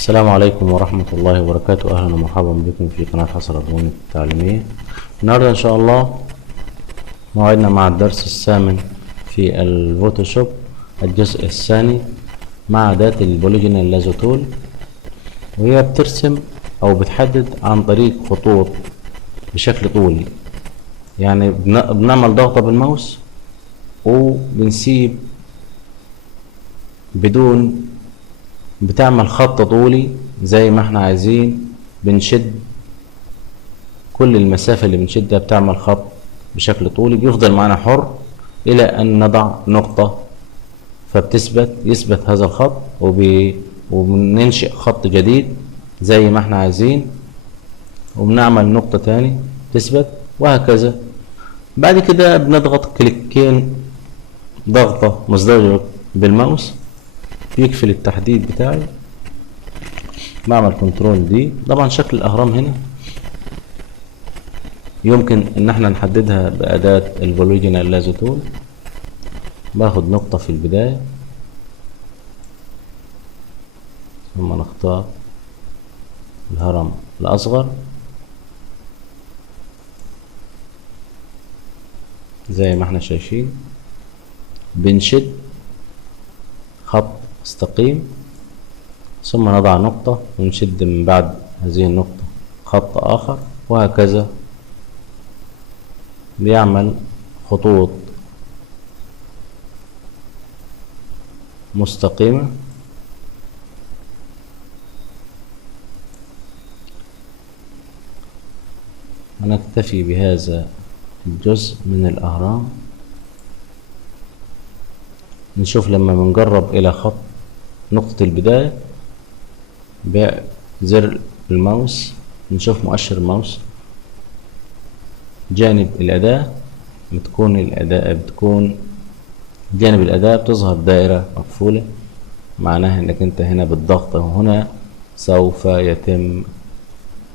السلام عليكم ورحمة الله وبركاته. أهلا ومرحبا بكم في قناة حسن الرضواني التعليمية. النهاردة إن شاء الله موعدنا مع الدرس الثامن في الفوتوشوب الجزء الثاني مع أداة البوليجون لازو تول، وهي بترسم أو بتحدد عن طريق خطوط بشكل طولي. يعني بنعمل ضغطة بالماوس وبنسيب بدون بتعمل خط طولي زي ما احنا عايزين. بنشد كل المسافة اللي بنشدها بتعمل خط بشكل طولي بيفضل معنا حر إلى أن نضع نقطة، يثبت هذا الخط وبننشئ خط جديد زي ما احنا عايزين، وبنعمل نقطة تاني تثبت، وهكذا. بعد كده بنضغط كليكين ضغطة مزدوجة بالماوس بيقفل التحديد بتاعي. بعمل كنترول دي. طبعا شكل الأهرام هنا يمكن ان احنا نحددها بأداة البوليجون لازو تول. باخد نقطة في البداية ثم نختار الهرم الأصغر زي ما احنا شايفين. بنشد خط مستقيم ثم نضع نقطة ونشد من بعد هذه النقطة خط آخر، وهكذا. بيعمل خطوط مستقيمة. هنكتفي بهذا الجزء من الأهرام. نشوف لما بنقرب إلى خط نقطة البداية بزر الماوس نشوف مؤشر الماوس جانب الأداة بتكون جانب الأداة بتظهر دائرة مقفولة، معناها انك انت هنا بالضغط، وهنا سوف يتم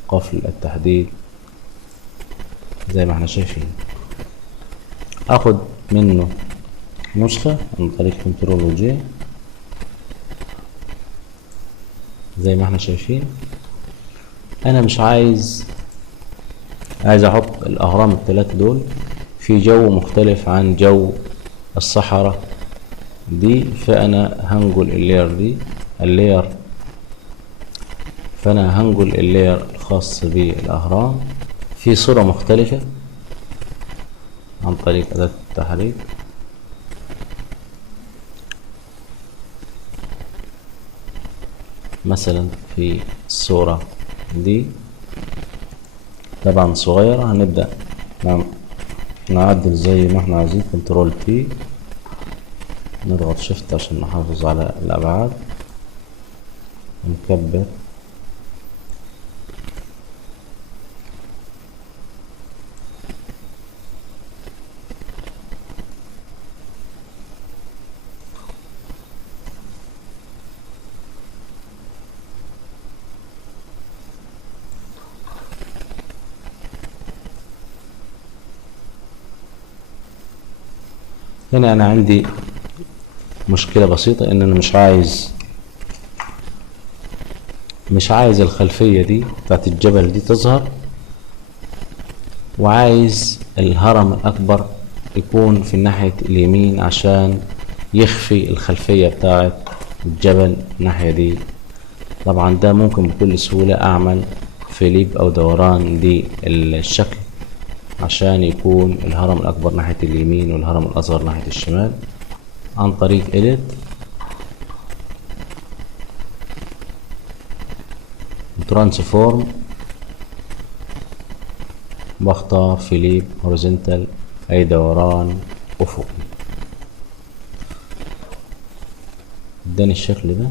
قفل التحديد زي ما احنا شايفين. اخد منه نسخة عن طريق كنترول وجي زي ما احنا شايفين. انا مش عايز احط الاهرام الثلاثة دول في جو مختلف عن جو الصحراء دي، فانا هنقل اللاير الخاص بالاهرام في صورة مختلفة عن طريق أداة التحريك. مثلا في الصورة دي طبعا صغيرة، هنبدأ نعدل زي ما احنا عايزين. كنترول تي، نضغط شيفت عشان نحافظ على الأبعاد، نكبر. هنا أنا عندي مشكلة بسيطة، إن أنا مش عايز الخلفية دي بتاعت الجبل دي تظهر، وعايز الهرم الأكبر يكون في ناحية اليمين عشان يخفي الخلفية بتاعت الجبل الناحية دي. طبعا ده ممكن بكل سهولة أعمل فليب أو دوران للشكل عشان يكون الهرم الأكبر ناحية اليمين والهرم الأصغر ناحية الشمال عن طريق إيديت. ترانسفورم، بختار فليب هوريزونتال أي دوران أفقي، اداني الشكل ده.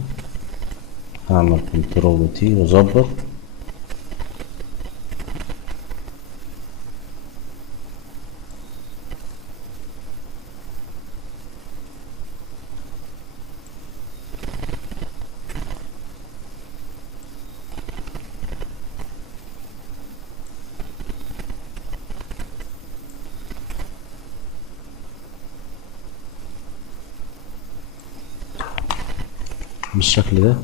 هعمل كنترول تي واظبط. بالشكل ده